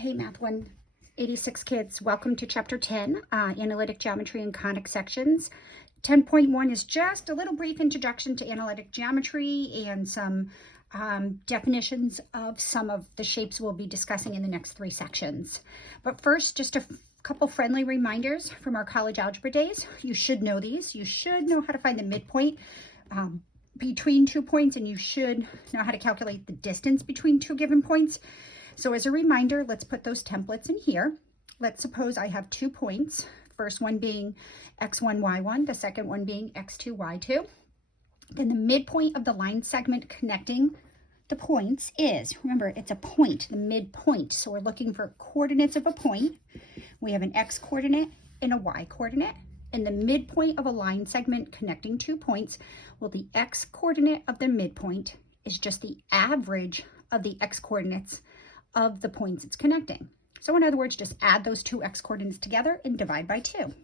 Hey Math 186 kids, welcome to Chapter 10, Analytic Geometry and Conic Sections. 10.1 is just a little brief introduction to analytic geometry and some definitions of some of the shapes we'll be discussing in the next three sections. But first, just a couple friendly reminders from our college algebra days. You should know these. You should know how to find the midpoint between 2 points, and you should know how to calculate the distance between two given points. So as a reminder, let's put those templates in here. Let's suppose I have 2 points, first one being x1, y1, the second one being x2, y2. Then the midpoint of the line segment connecting the points is, remember, it's a point, the midpoint. So we're looking for coordinates of a point. We have an x coordinate and a y coordinate. And the midpoint of a line segment connecting 2 points, well, the x coordinate of the midpoint is just the average of the x coordinates of the points it's connecting. So in other words, just add those two x coordinates together and divide by 2.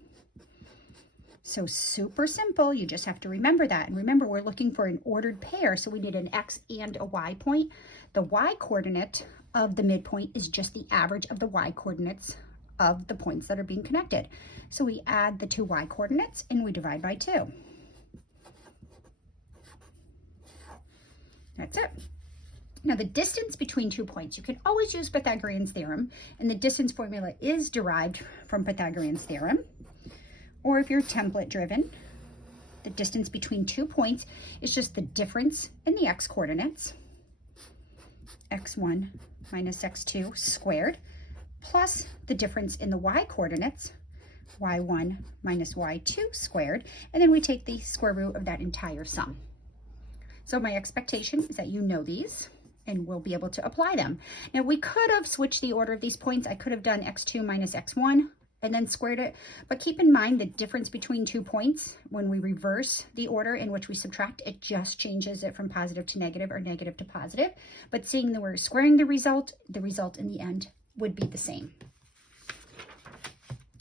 So super simple. You just have to remember that. And remember, we're looking for an ordered pair, so we need an x and a y point. The y coordinate of the midpoint is just the average of the y coordinates of the points that are being connected. So we add the two y coordinates and we divide by 2. That's it. Now the distance between 2 points, you can always use Pythagorean Theorem, and the distance formula is derived from Pythagorean Theorem. Or if you're template driven, the distance between 2 points is just the difference in the x coordinates, x1 minus x2 squared, plus the difference in the y coordinates, y1 minus y2 squared, and then we take the square root of that entire sum. So my expectation is that you know these and we'll be able to apply them. Now we could have switched the order of these points. I could have done x2 minus x1 and then squared it, but keep in mind the difference between 2 points, when we reverse the order in which we subtract, it just changes it from positive to negative or negative to positive. But seeing that we're squaring the result in the end would be the same.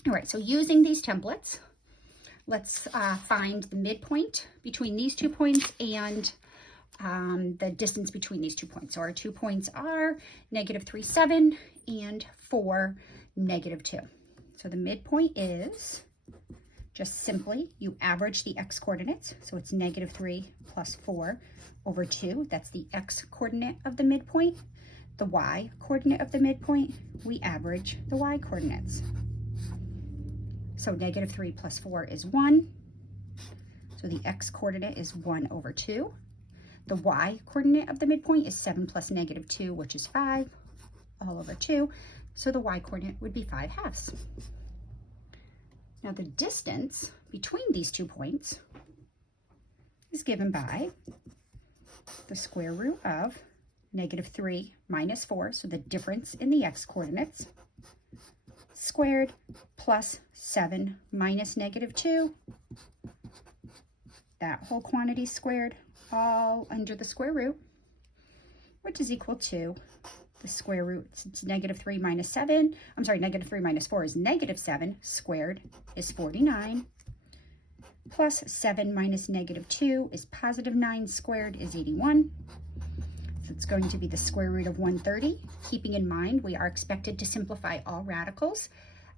All right, so using these templates, let's find the midpoint between these 2 points and the distance between these 2 points. So our 2 points are -3, 7 and 4, -2. So the midpoint is just simply you average the x coordinates. So it's -3 plus 4 over 2. That's the x coordinate of the midpoint. The y coordinate of the midpoint, we average the y coordinates. So -3 plus 4 is 1. So the x coordinate is 1 over 2. The y coordinate of the midpoint is 7 plus -2, which is 5, all over 2. So the y coordinate would be 5/2. Now the distance between these 2 points is given by the square root of -3 minus 4, so the difference in the x coordinates, squared, plus 7 minus -2, that whole quantity squared, all under the square root, which is equal to the square root, it's -3 minus 7, I'm sorry, -3 minus 4 is -7, squared is 49, plus 7 minus -2 is +9, squared is 81. So it's going to be the square root of 130. Keeping in mind, we are expected to simplify all radicals.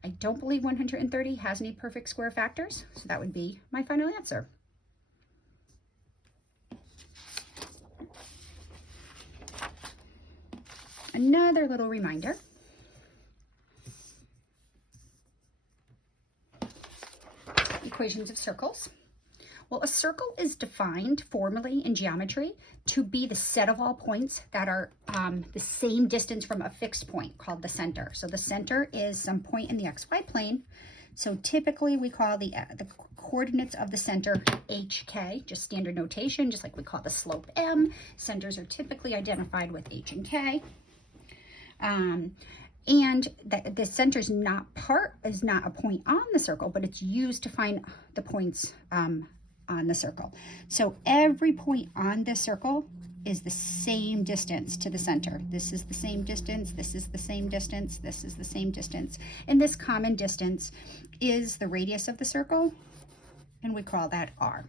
I don't believe 130 has any perfect square factors, so that would be my final answer. Another little reminder. Equations of circles. Well, a circle is defined formally in geometry to be the set of all points that are the same distance from a fixed point called the center. So the center is some point in the xy plane. So typically we call the coordinates of the center HK, just standard notation, just like we call the slope M. Centers are typically identified with H and K. And the center is not a point on the circle, but it's used to find the points on the circle. So every point on this circle is the same distance to the center. This is the same distance, this is the same distance, this is the same distance. And this common distance is the radius of the circle, and we call that R.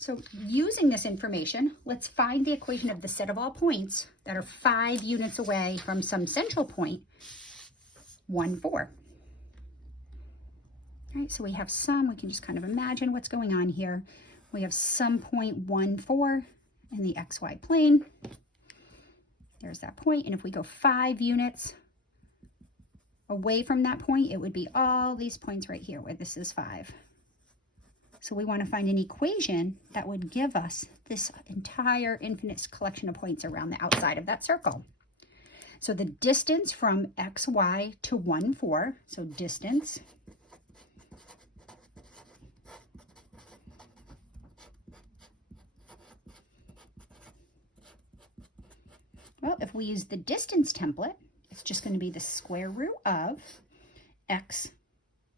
So So using this information, let's find the equation of the set of all points that are 5 units away from some central point, 1, 4. All right, so we have some, we can just kind of imagine what's going on here. We have some point 1, 4 in the xy plane. There's that point, and if we go 5 units away from that point, it would be all these points right here where this is 5. So we want to find an equation that would give us this entire infinite collection of points around the outside of that circle. So the distance from xy to 1, 4, so distance well, if we use the distance template, it's just going to be the square root of x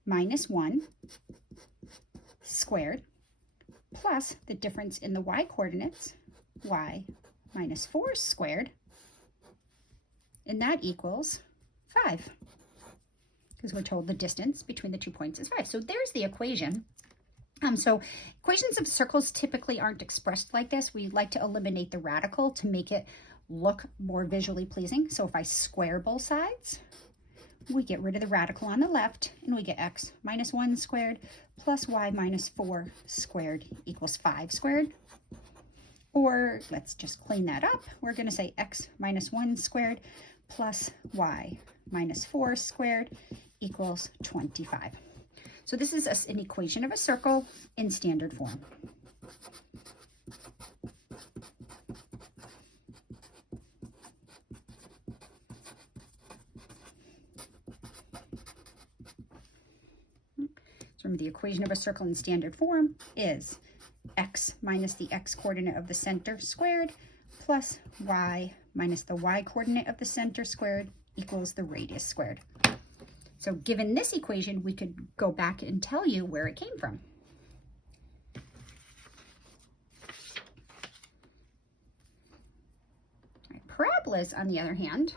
minus 1 squared plus the difference in the y coordinates, y minus 4 squared, and that equals 5, because we're told the distance between the 2 points is 5. So there's the equation. So equations of circles typically aren't expressed like this. We like to eliminate the radical to make it look more visually pleasing. So if I square both sides, we get rid of the radical on the left, and we get x minus 1 squared plus y minus 4 squared equals 5 squared. Or let's just clean that up. We're going to say x minus 1 squared plus y minus 4 squared equals 25. So this is an equation of a circle in standard form. Remember, the equation of a circle in standard form is x minus the x coordinate of the center squared plus y minus the y coordinate of the center squared equals the radius squared. So given this equation, we could go back and tell you where it came from. Parabolas, on the other hand,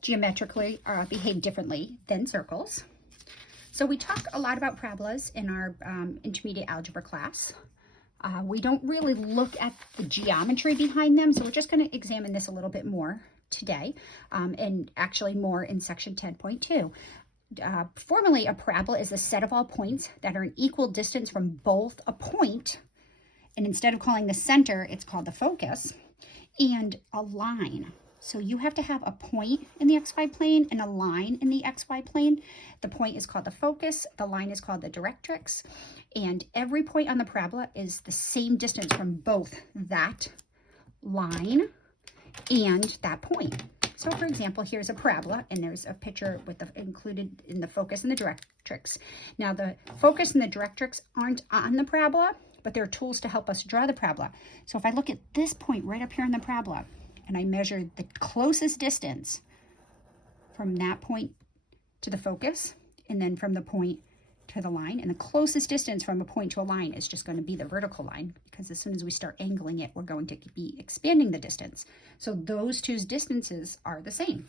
geometrically behave differently than circles. So we talk a lot about parabolas in our intermediate algebra class. We don't really look at the geometry behind them, so we're just going to examine this a little bit more today, and actually more in section 10.2. Formally, a parabola is the set of all points that are an equal distance from both a point, and instead of calling the center, it's called the focus, and a line. So you have to have a point in the xy plane and a line in the xy plane. The point is called the focus, the line is called the directrix, and every point on the parabola is the same distance from both that line and that point. So for example, here's a parabola, and there's a picture with the included in the focus and the directrix. Now the focus and the directrix aren't on the parabola, but they're tools to help us draw the parabola. So if I look at this point right up here on the parabola, and I measure the closest distance from that point to the focus, and then from the point to the line, and the closest distance from a point to a line is just going to be the vertical line, because as soon as we start angling it, we're going to be expanding the distance. So those two distances are the same.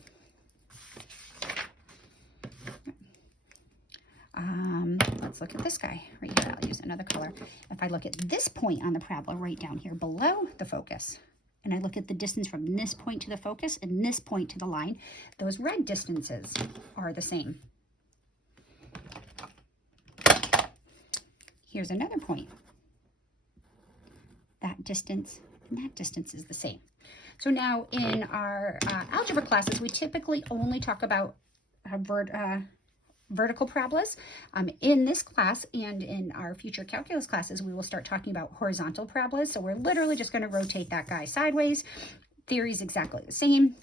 Let's look at this guy right here. I'll use another color. If I look at this point on the parabola right down here below the focus, and I look at the distance from this point to the focus and this point to the line, those red distances are the same. Here's another point. That distance and that distance is the same. So now in our algebra classes, we typically only talk about vertical parabolas. In this class and in our future calculus classes, we will start talking about horizontal parabolas. So we're literally just going to rotate that guy sideways. Theory is exactly the same.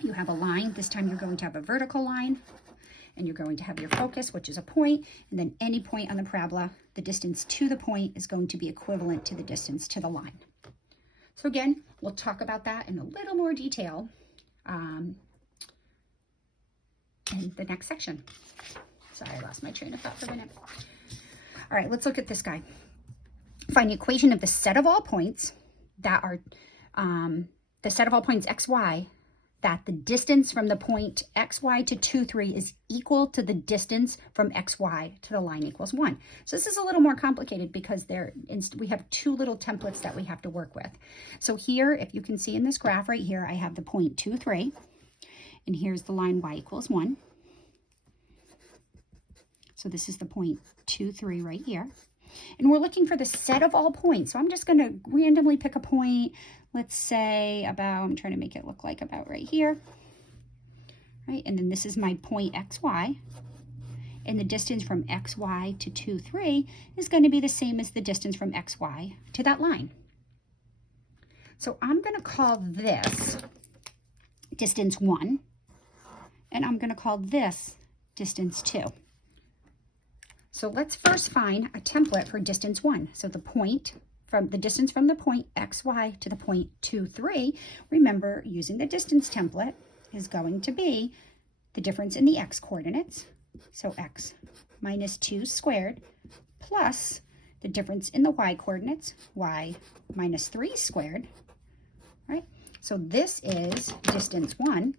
You have a line. This time you're going to have a vertical line, and you're going to have your focus, which is a point, and then any point on the parabola, the distance to the point is going to be equivalent to the distance to the line. So again, we'll talk about that in a little more detail in the next section. Sorry, I lost my train of thought for a minute. All right, let's look at this guy. Find the equation of the set of all points that are the set of all points xy that the distance from the point xy to 2, 3 is equal to the distance from xy to the line equals 1. So this is a little more complicated because we have two little templates that we have to work with. So here, if you can see in this graph right here, I have the point 2, 3, and here's the line y equals 1. So this is the point 2, 3 right here. And we're looking for the set of all points. So I'm just going to randomly pick a point. Let's say about, I'm trying to make it look like about right here. Right? And then this is my point xy. And the distance from xy to 2, 3 is going to be the same as the distance from xy to that line. So I'm going to call this distance 1. And I'm going to call this distance 2. So let's first find a template for distance 1. So the distance from the point xy to the point 2, 3, remember using the distance template is going to be the difference in the x coordinates. So x minus 2 squared plus the difference in the y coordinates, y minus 3 squared, right? So this is distance 1.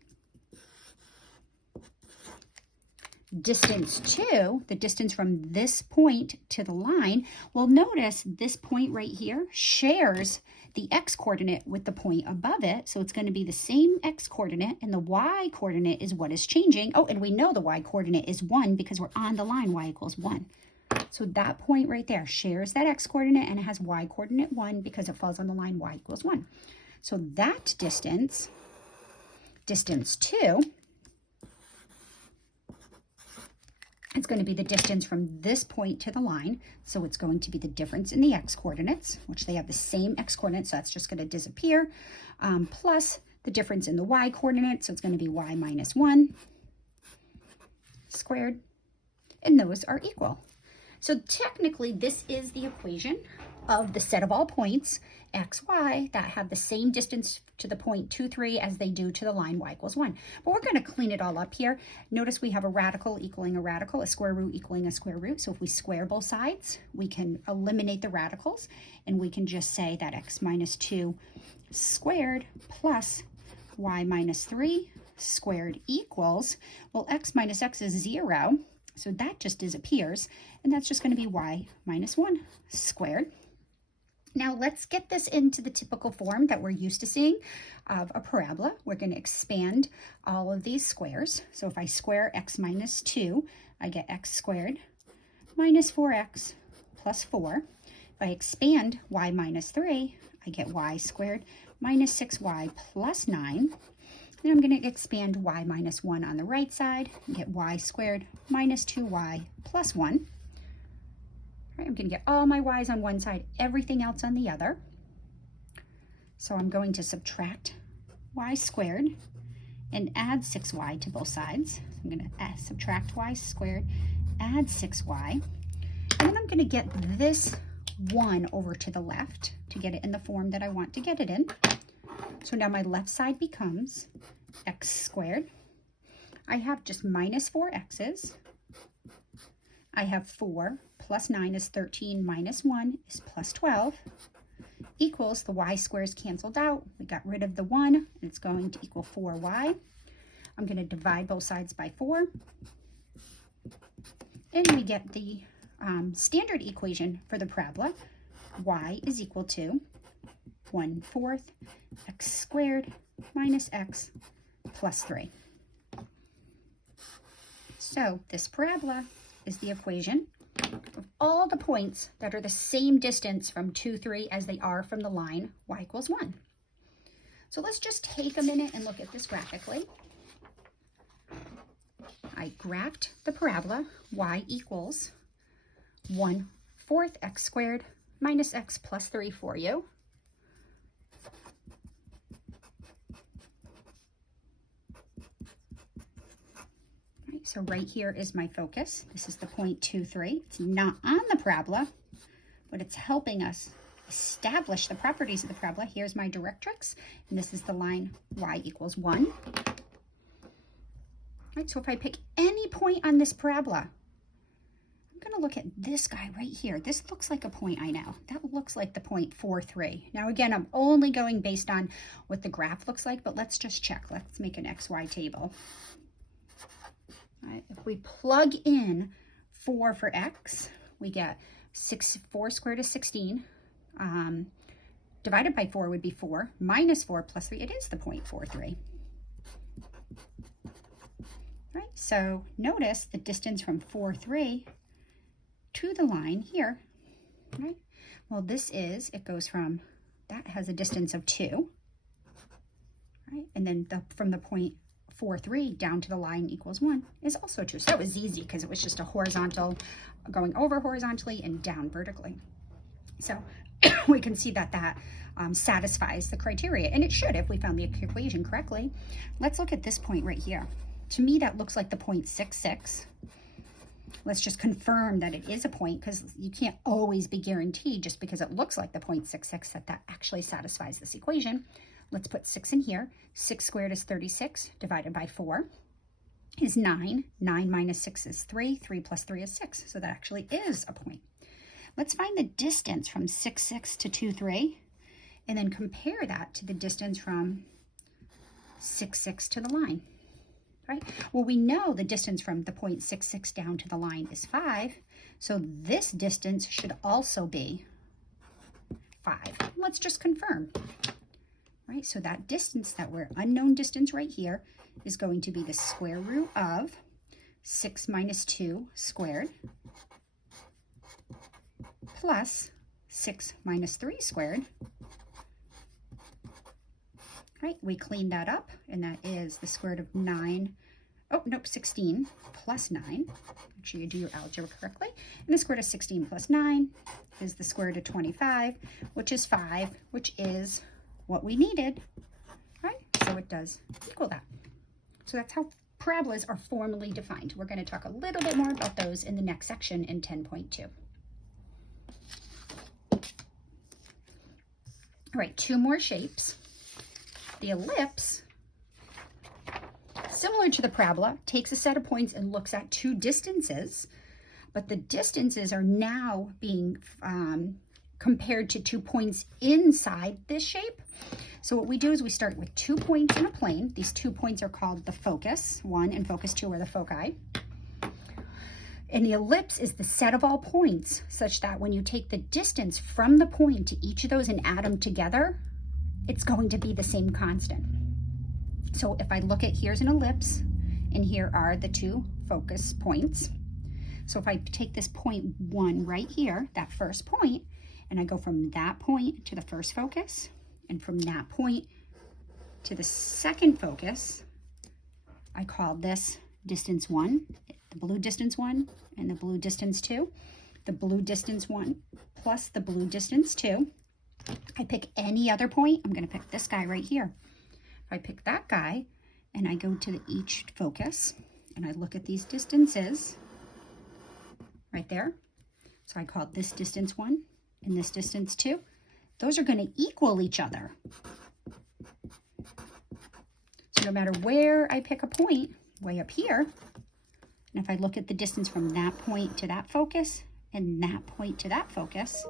Distance 2, the distance from this point to the line, well, notice this point right here shares the x coordinate with the point above it. So it's going to be the same x coordinate, and the y coordinate is what is changing. Oh, and we know the y coordinate is 1 because we're on the line y equals 1. So that point right there shares that x coordinate, and it has y coordinate 1 because it falls on the line y equals 1. So that distance 2, it's going to be the distance from this point to the line. So it's going to be the difference in the x coordinates, which they have the same x coordinates, so that's just going to disappear, plus the difference in the y coordinates. So it's going to be y minus 1 squared, and those are equal. So technically, this is the equation of the set of all points x, y that have the same distance to the point 2, 3 as they do to the line y equals 1. But we're going to clean it all up here. Notice we have a radical equaling a radical, a square root equaling a square root. So if we square both sides, we can eliminate the radicals, and we can just say that x minus 2 squared plus y minus 3 squared equals, well, x minus x is 0, so that just disappears, and that's just going to be y minus 1 squared. Now let's get this into the typical form that we're used to seeing of a parabola. We're going to expand all of these squares. So if I square x minus 2, I get x squared minus 4x plus 4. If I expand y minus 3, I get y squared minus 6y plus 9. Then I'm going to expand y minus 1 on the right side and get y squared minus 2y plus 1. Right, I'm going to get all my y's on one side, everything else on the other. So I'm going to subtract y squared and add 6y to both sides. I'm going to subtract y squared, add 6y. And then I'm going to get this 1 over to the left to get it in the form that I want to get it in. So now my left side becomes x squared. I have just minus 4 x's. I have 4 plus 9 is 13 minus 1 is plus 12 equals the y squares canceled out. We got rid of the 1, and it's going to equal 4y. I'm going to divide both sides by 4. And we get the standard equation for the parabola. Y is equal to 1/4 x squared minus x plus 3. So this parabola is the equation of all the points that are the same distance from 2, 3 as they are from the line y equals 1. So let's just take a minute and look at this graphically. I graphed the parabola y equals 1/4 x squared minus x plus 3 for you. So right here is my focus. This is the point 2, 3. It's not on the parabola, but it's helping us establish the properties of the parabola. Here's my directrix, and this is the line y equals 1. Right, so if I pick any point on this parabola, I'm going to look at this guy right here. This looks like a point, I know. That looks like the point 4, 3. Now, again, I'm only going based on what the graph looks like, but let's just check. Let's make an XY table. All right, if we plug in 4 for X, we get 4 squared is 16. Divided by 4 would be 4. Minus 4 plus 3, it is the point 4, 3. Right, so notice the distance from 4, 3 to the line here, right? Well, it goes from, that has a distance of 2, right? And then from the point 4, 3 down to the line equals 1 is also true. So that was easy because it was just a horizontal, going over horizontally and down vertically. So we can see that satisfies the criteria, and it should if we found the equation correctly. Let's look at this point right here. To me, that looks like the point 6, 6. Let's just confirm that it is a point, because you can't always be guaranteed just because it looks like the point 6, 6 that actually satisfies this equation. Let's put 6 in here. 6 squared is 36, divided by 4 is 9. 9 minus 6 is 3. 3 plus 3 is 6. So that actually is a point. Let's find the distance from 6, 6 to 2, 3, and then compare that to the distance from 6, 6 to the line. Right? Well, we know the distance from the point 6, 6 down to the line is 5, so this distance should also be 5. Let's just confirm. Right? So that distance, that unknown distance right here, is going to be the square root of 6 minus 2 squared plus 6 minus 3 squared. Right, we clean that up, and that is the square root of 16 plus 9. Make sure you do your algebra correctly. And the square root of 16 plus 9 is the square root of 25, which is 5, which is what we needed, right? So it does equal that. So that's how parabolas are formally defined. We're going to talk a little bit more about those in the next section in 10.2. All right, 2 more shapes. The ellipse, similar to the parabola, takes a set of points and looks at 2 distances, but the distances are now being compared to 2 points inside this shape. So what we do is we start with 2 points in a plane. These 2 points are called the focus 1 and focus 2 are the foci. And the ellipse is the set of all points, such that when you take the distance from the point to each of those and add them together, it's going to be the same constant. So if I look at, here's an ellipse, and here are the 2 focus points. So if I take this point 1 right here, that first point, and I go from that point to the first focus, and from that point to the second focus, I call this distance 1, the blue distance 1, and the blue distance 2. The blue distance 1 plus the blue distance 2. I pick any other point. I'm going to pick this guy right here. If I pick that guy and I go to each focus and I look at these distances right there. So I call this distance 1 and this distance 2. Those are going to equal each other. So no matter where I pick a point, way up here, and if I look at the distance from that point to that focus and that point to that focus,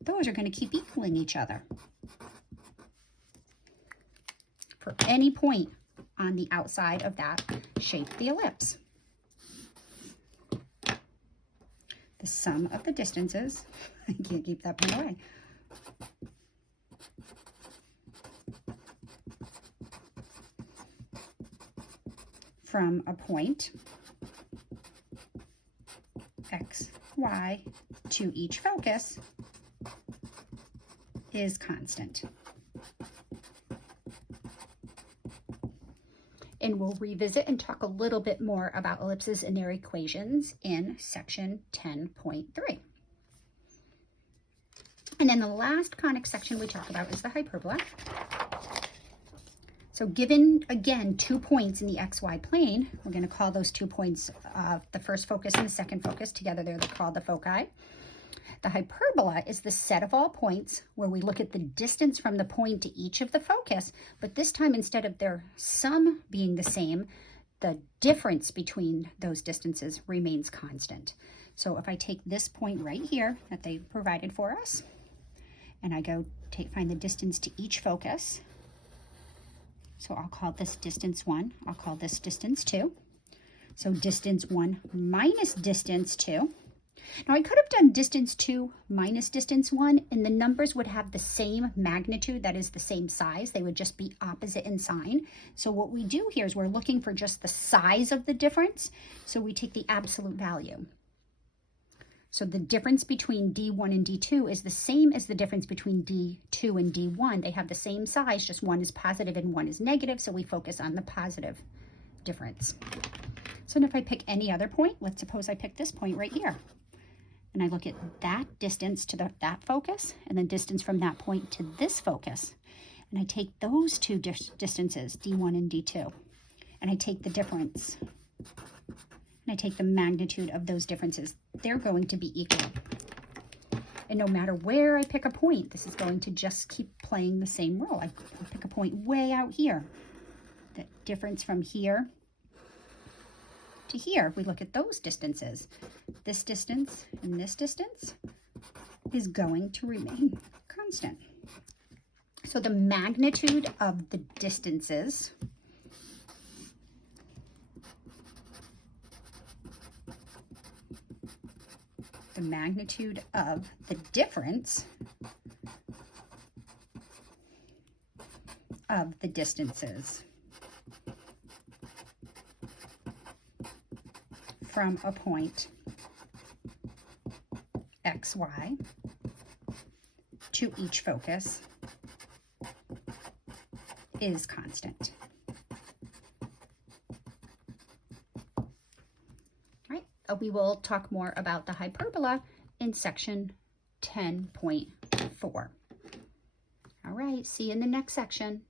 those are going to keep equaling each other for any point on the outside of that shape, the ellipse. The sum of the distances, I can't keep that pen away, from a point X, Y to each focus is constant. And we'll revisit and talk a little bit more about ellipses and their equations in section 10.3. And then the last conic section we talk about is the hyperbola. So given, again, 2 points in the XY plane, we're going to call those 2 points the first focus and the second focus. Together they're called the foci. The hyperbola is the set of all points where we look at the distance from the point to each of the focus, but this time instead of their sum being the same, the difference between those distances remains constant. So if I take this point right here that they provided for us, and I go find the distance to each focus, so I'll call this distance 1, I'll call this distance 2. So distance 1 minus distance 2. Now I could have done distance 2 minus distance 1, and the numbers would have the same magnitude, that is the same size. They would just be opposite in sign. So what we do here is we're looking for just the size of the difference. So we take the absolute value. So the difference between D1 and D2 is the same as the difference between D2 and D1. They have the same size, just one is positive and one is negative. So we focus on the positive difference. So if I pick any other point, let's suppose I pick this point right here. And I look at that distance to that focus, and then distance from that point to this focus. And I take those two distances, D1 and D2, and I take the difference. And I take the magnitude of those differences. They're going to be equal. And no matter where I pick a point, this is going to just keep playing the same role. I pick a point way out here. The difference from here to here, we look at those distances. This distance and this distance is going to remain constant. So the magnitude of the distances the difference of the distances from a point XY to each focus is constant. All right, we will talk more about the hyperbola in section 10.4. All right, see you in the next section.